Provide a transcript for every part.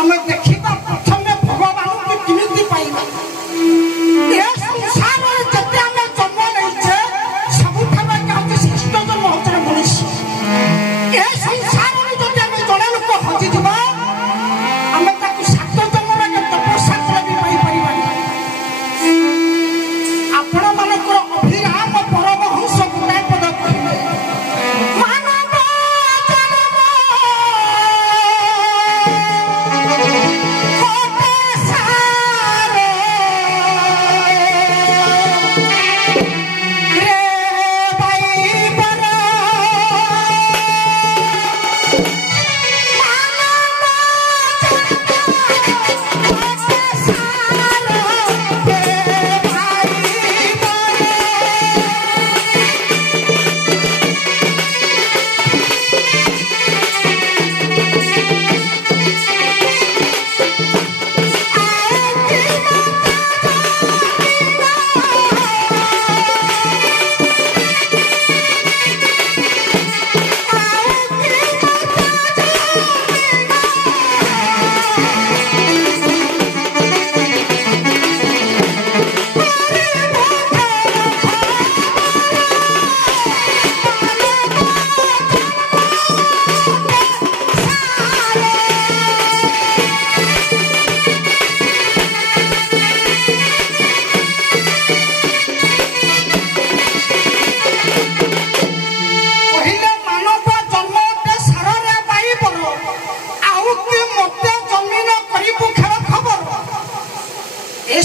आमे देखिबा प्रथमे भगवान के किमिति पाइबा ए संसार रे जते आमे जन्म लैछे सब थाबा काउते श्रेष्ठ जन्म होतरे मनुष्य ए संसार रे जते आमे जणे लोक हजि दिबा आमे ताकु सात जन्म रे तपस्या करबी पाइ परिबानी आपण मानकर अभिराम परमहंस गुणाय पद कहिबे मानव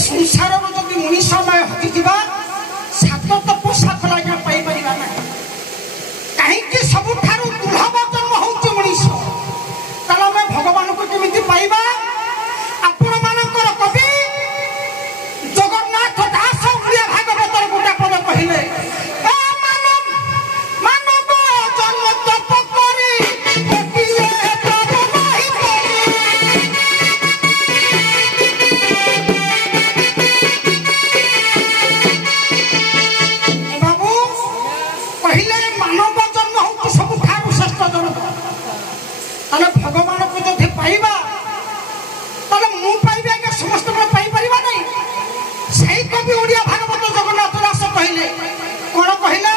संसार जब मनीष हजिबा सात तपस्या कला पाई परिबा ना कहीं सबुठार दुर्लभ जन्म हूँ मनीष ताल आम भगवान को केमिति पाइबा आपण मानकर कवि जगन्नाथ दास ओडिया भागवतर गोटा पद कहले मानव जन्म तप करी भगवान को जो पाइबा मु पाइबा के समस्त पाई परिबा नहीं सही कवि ओडिया भागवत जगन्नाथ दास कहले कौन कहले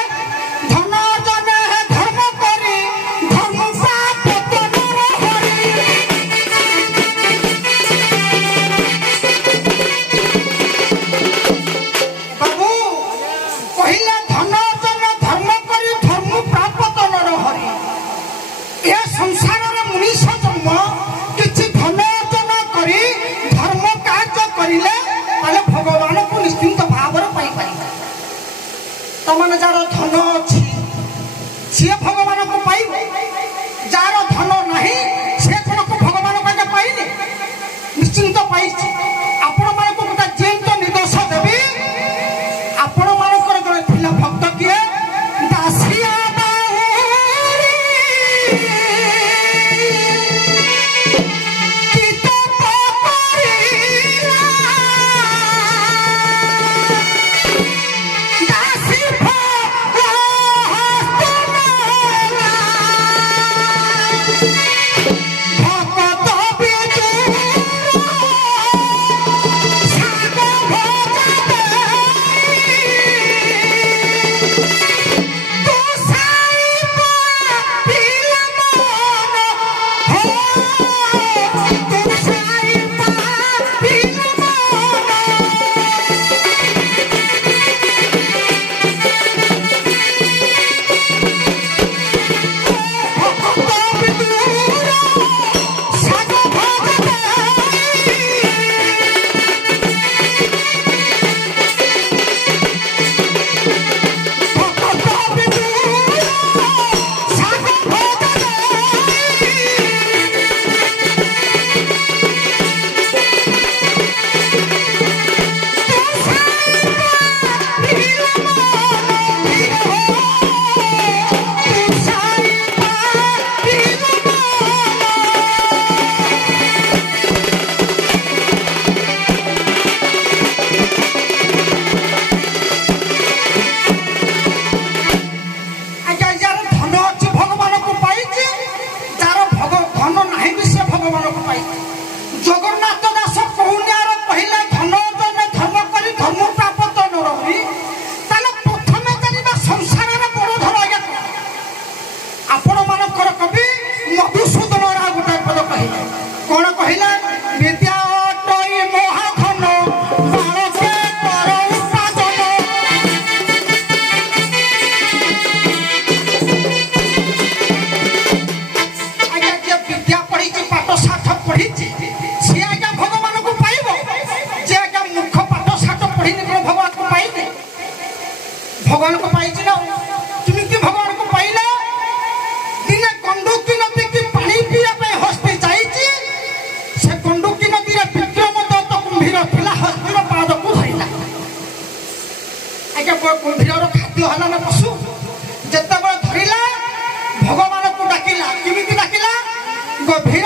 धन जने धर्म करी धर्म पाप तनर हरि बाबू कहले धन जने धर्म करी धर्म पाप तनर हरि ए संसार मनीष जन्म किसी धन अर्जन करी धर्म कार्य करिले ताले भगवान को निश्चिंत भाव पाई पाइबा तमने जार धन अछि से भगवान को पाइबे जार धन नहीं से कोन को भगवान को पाइने निश्चिंत पाइछि आपण मान को गोटा जेंत निर्देश देबी आपण मान को जने थिला भक्त किए दासिया जगन्नाथ दास कौनियार कहले धन जन धर्म करी धर्म प्राप्त न रही ताले प्रथमे जानिबा संसार रे बड़ धन आज्ञा आपण मानकर कवि मधुसूदन राव गोटे पद कहले कोन कहले विद्या अटई महाधन बालके कर उपार्जन आज्ञा जे विद्या पढ़ी पाठ साठ पढ़ी सी आज्ञा भगवान को पाइब जे आज्ञा मूर्ख पाठ साठ पढ़ी भगवान को पाइबे भगवान को पाई ना तुम कि भगवान को पाइला दिने गंडकी नदी की पानी पीवा हस्ती जाइए से गंडकी नदी विक्रम दत्त कुंभीर थिला हस्तीर पाद को धरला आज्ञा कुंभीर खाद्य हला ना पशु जिते धरला भगवान को डाकिला किमिति डाकिला गभीर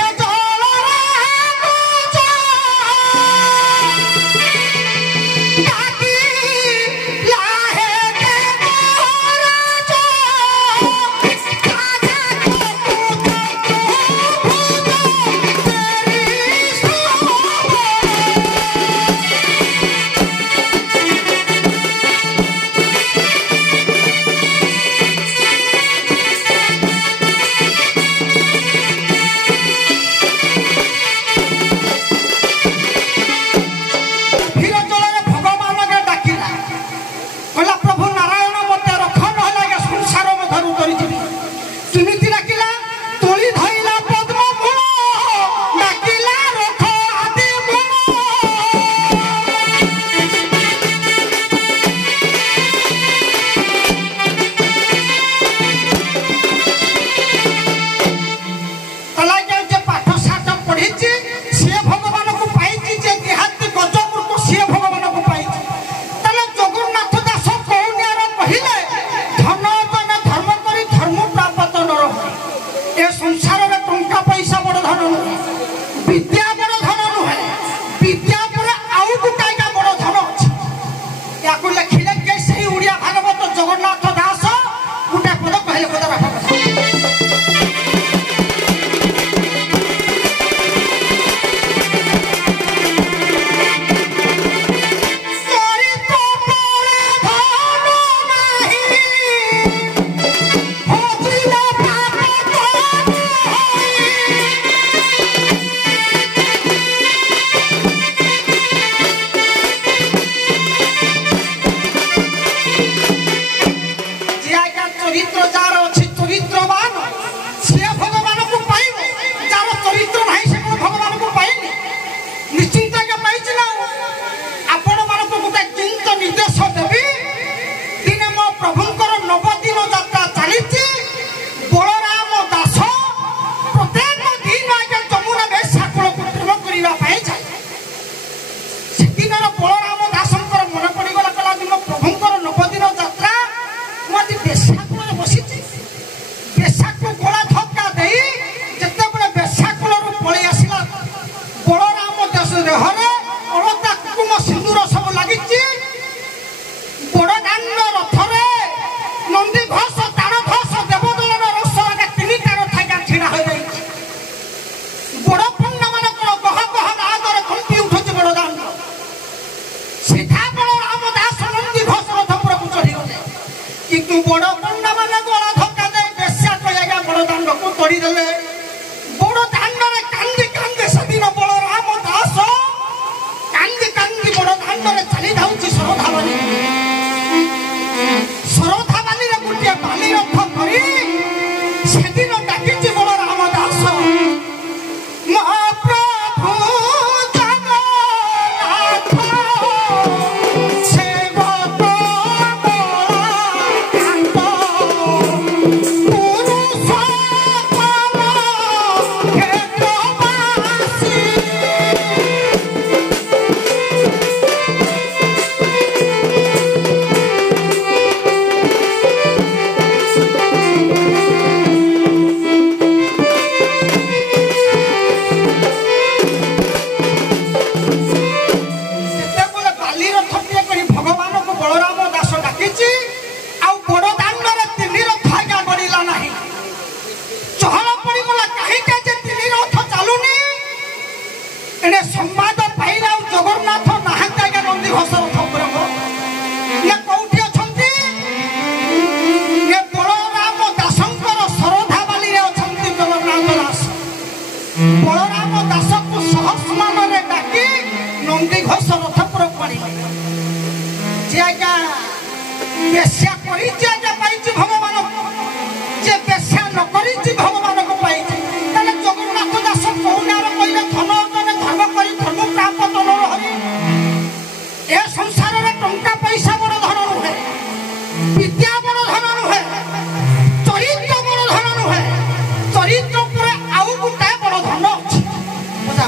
एने संवाद पाइला जगन्नाथ नाहांती आज्ञा नंदी घोष रथ उपर ये कौटी अछंती ये बलराम दासंकर श्रद्धा बाली रे अछंती जगन्नाथ दास बलराम दास को सहस्मान रे डाकी नंदी घोष रथ उपर पड़ी जे आज्ञा बेश्या करी जे आज्ञा पाइछि भगवान जे बेश्या न करी भगवान को पाइछि ताले जगन्नाथ दास कौनार कइले धन अर्जन धर्म करी धर्म प्राप्त न हरि ए संसार रे टंका पैसा बड़ धन नुहे विद्या बड़ धन नुहे चरित्र बड़ धन नुहे चरित्र पर आउ गुटा बड़ धन अछि बुझा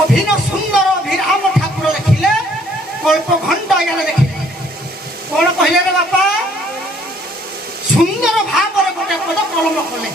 अभिनव सुंदर अभिराम ठाकुर लिखिले कल्पखंड आज्ञा लिखिले कौन कहले रे बापा सुंदर भाव गोटे पद कलम कले